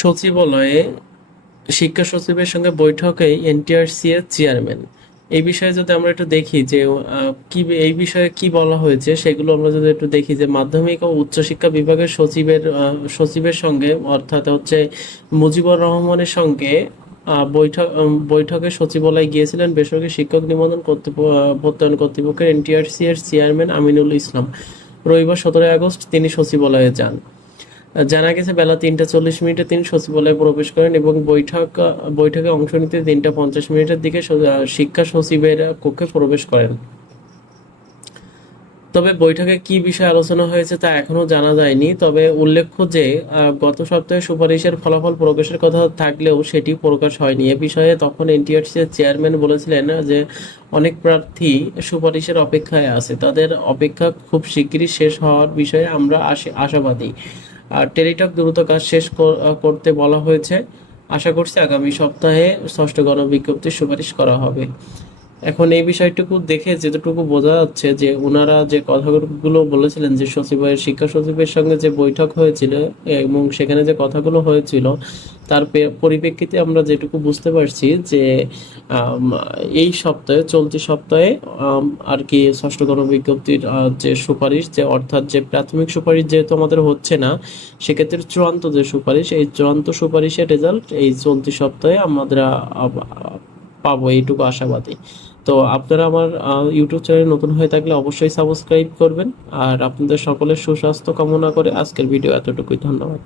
সচিবালয়ে শিক্ষা সচিবের সঙ্গে বৈঠকে এনটিআরসি এর চেয়ারম্যান, এই বিষয়ে যদি আমরা একটু দেখি যে কি এই বিষয়ে কি বলা হয়েছে সেগুলো আমরা যদি একটু দেখি যে মাধ্যমিক ও উচ্চশিক্ষা বিভাগের সচিবের সঙ্গে অর্থাৎ হচ্ছে মুজিবুর রহমানের সঙ্গে বৈঠকে সচিবালয়ে গিয়েছিলেন বেসরকারি শিক্ষক নিবন্ধন প্রত্যয়ন কর্তৃপক্ষের এনটিআরসি এর চেয়ারম্যান আমিনুল ইসলাম। রবিবার 17 আগস্ট তিনি সচিবালয়ে যান। জানা গেছে বেলা 3টা 40 মিনিটে তিনি সচিবালয়ে প্রবেশ করেন এবং বৈঠকে অংশ নিতে 3টা 50 মিনিটের দিকে শিক্ষা সচিবের কক্ষে প্রবেশ করেন। তবে বৈঠকে কি বিষয়ে আলোচনা হয়েছে তা এখনো জানা যায়নি। তবে উল্লেখ্য যে গত সপ্তাহে সুপারিশের ফলাফল প্রকাশের কথা থাকলেও সেটি প্রকাশ হয়নি। এ বিষয়ে তখন এনটিআরসি এর চেয়ারম্যান বলেছিলেন যে অনেক প্রার্থী সুপারিশের অপেক্ষায় আছে, তাদের অপেক্ষা খুব শিগগিরই শেষ হওয়ার বিষয়ে আমরা আশাবাদী। আর টেলিটক দ্রুত কাজ শেষ করতে বলা হয়েছে। আশা করছি আগামী সপ্তাহে ষষ্ঠ গণবিজ্ঞপ্তির সুপারিশ করা হবে। এখন এই বিষয়টুকু দেখে যেটুকু বোঝা যাচ্ছে যে ওনারা যে কথাগুলো বলেছিলেন যে শিক্ষা সচিবের সঙ্গে যে বৈঠক হয়েছিল এবং সেখানে যে কথাগুলো হয়েছিল তার পরিপ্রেক্ষিতে আমরা যেটুকু বুঝতে পারছি যে আম, এই সপ্তাহে চলতি সপ্তাহে আর কি ষষ্ঠ গণবিজ্ঞপ্তির যে সুপারিশ, যে অর্থাৎ যে প্রাথমিক সুপারিশ যেহেতু আমাদের হচ্ছে না, সেক্ষেত্রে চূড়ান্ত যে সুপারিশ, এই চূড়ান্ত সুপারিশের রেজাল্ট এই চলতি সপ্তাহে আমরা পাবো, এইটুকু আশাবাদী। তো আপনারা আমার ইউটিউব চ্যানেল নতুন হয়ে থাকলে অবশ্যই সাবস্ক্রাইব করবেন। আর আপনাদের সকলের সুস্বাস্থ্য কামনা করে আজকের ভিডিও এতটুকুই। ধন্যবাদ।